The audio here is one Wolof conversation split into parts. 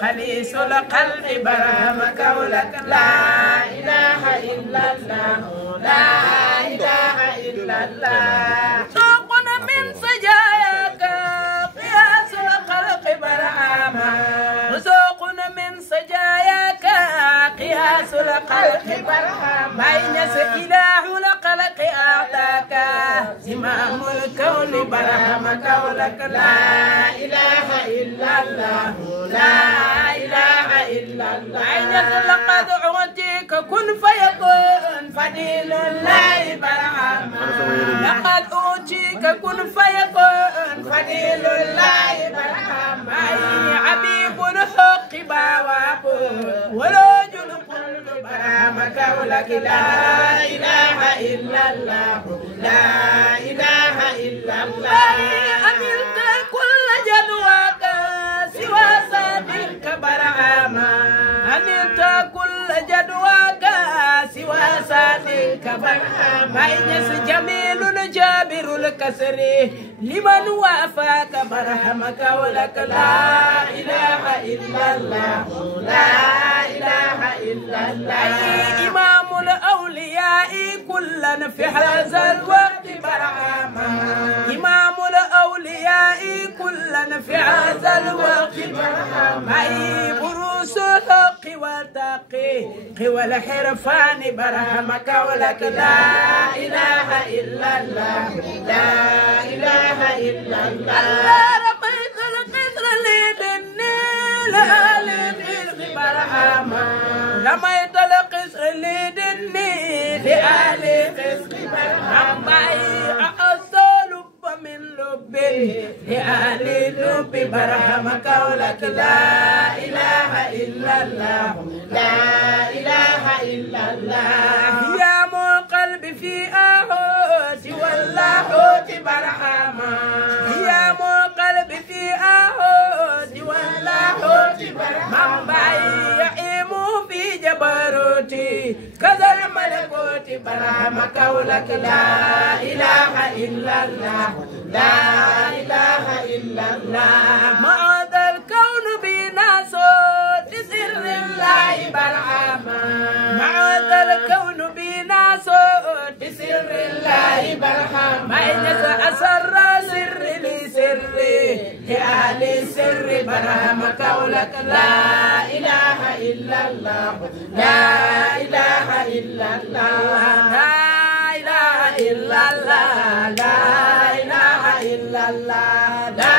خليص القلب برهمك ولك لا إله إلا الله لا إله إلا الله سوقنا من سجاياك قياس الخلق برهما وسوقنا من سجاياك قياس الخلق برهما بين إله الخلق أعطاك زمام الكون برهمك ولك لا إله إلا الله لا إله إلا الله لقد أعطيك كن فيكون فضيل الله برهما لقد أعطيك كن فيكون فضيل الله برهما عبيب الحق بواب ورجل كل برهمك ولك لا إله إلا الله لا إله إلا الله أملت كل جدواك سوى صديق برهما أنت كل جدواك سوى صديق برهما إنس جميل جابر الكسر لمن وافاك برهمك ولك لا إله إلا الله لا إله إلا الله إمام الأولياء كلا في هذا الوقت برهما إمام الأولياء كلا في هذا الوقت برهما بروس الحق والتقي والحرفان برهمك ولك لا إله إلا الله لا إله إلا الله ربيت القدر لدني لآل برهما رميت القصر لدني لآل برهما أصل من لب لآل لب برهمك ولك لا إله إلا الله لا إله إلا الله يا مو قلبي في آهوت واللاهوت برهما يا مو قلبي في آهوت واللاهوت برهما يعيم في جبروتي كذا الملكوت برهمك ولك لا إله إلا الله لا إله إلا الله معاذ الكون بنا صوت سر الله برهما معاذ الكون بنا صوت سر الله برهما إنس أسر سر لسر لأهل سر برهمك ولك لا إله إلا الله لا إله إلا الله لا إله إلا الله لا إله إلا الله لا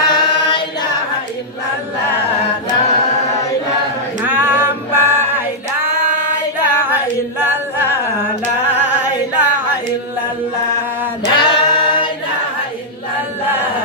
إله إلا الله لا إله إلا الله لا إله إلا الله لا إله إلا الله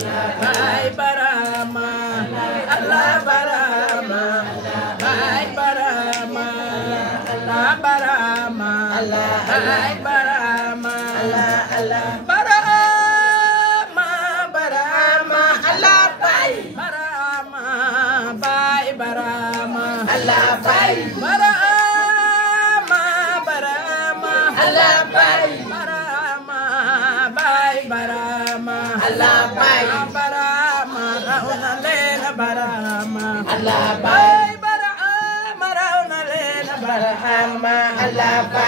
Allah Ay Barama Allah Allah Barama Barama Allah bay Barama Bay Barama Allah bay Barama Barama Allah bay Barama Bay Barama Allah bay Barama Rauna Lena Barama Allah bay Barama Rauna Lena Barama Allah bay